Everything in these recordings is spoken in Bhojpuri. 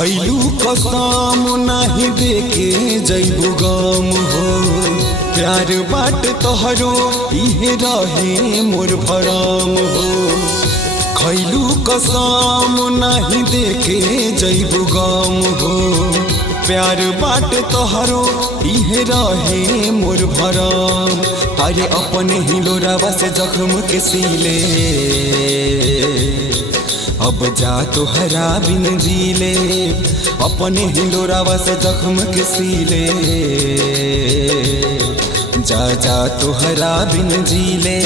खैलू कसम नाही देके जैबू गम हो। प्यार बाट तोहरो इहे रहे मोर भरम हो। खैलू कसम नाही देके जैबू गम हो। प्यार बाट तोहरो इहे रहे मोर भरम। अरे अपने ही लोरावा से जख्म के सीले अब जा तोहरा बिन जीले। अपने ही लोरावा से जख्म के सीले जा जा तोहरा बिन जीले।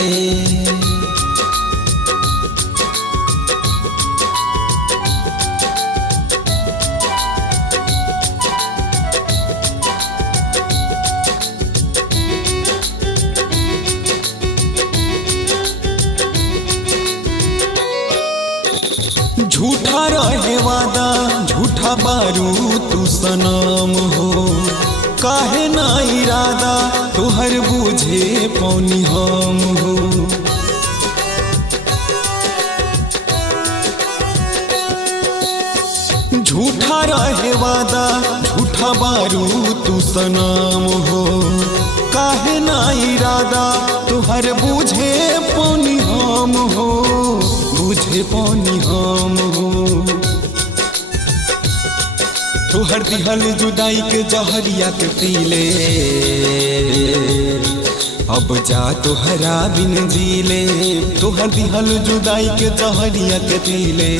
झूठा रहे वादा झूठा बारू तू सनम हो। काहे ना इरादा तोहर बुझे पौनी हम हो। झूठा रहे वादा झूठा बारू तू सनम हो। काहे ना इरादा तोहर बुझे पौनी हम हो। बुझे पौनी हम हो। तोहर दिहल जुदाई के जहरिया के पीले अब जा तोहरा बिन जीले। तोहर दिहल जुदाई के जहरिया के पीले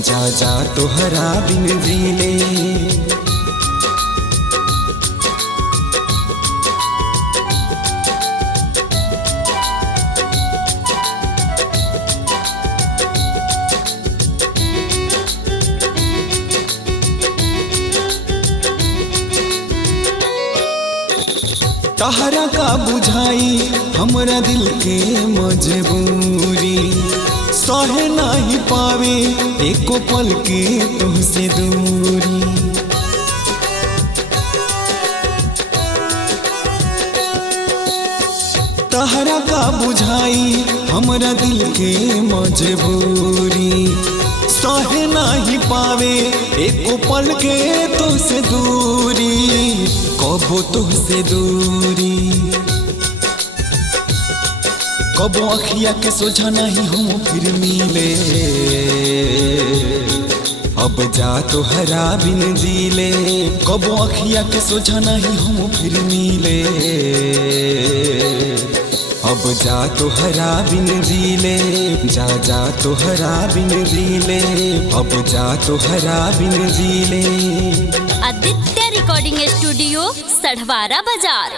जा जा तोहरा बिन जीले। तहरा का बुझाई हमरा दिल के मजबूरी। सहे नहीं पावे एको पल के तुमसे दूरी। तहरा का बुझाई हमरा दिल के मजबूरी। सहे नहीं पावे एको पल के तुमसे दूरी। कबो तुझसे दूरी कबो अखिया के सोझा नहीं हम फिर मिले। अब जा तोहरा बिन जीले। कबो अखिया के सोझा नहीं हम फिर मिले। अब जा तोहरा बिन जीले जा जा तोहरा बिन जीले। अब जा तोहरा बिन जीले। आदित्य रिकॉर्डिंग स्टूडियो सढ़वारा बाजार।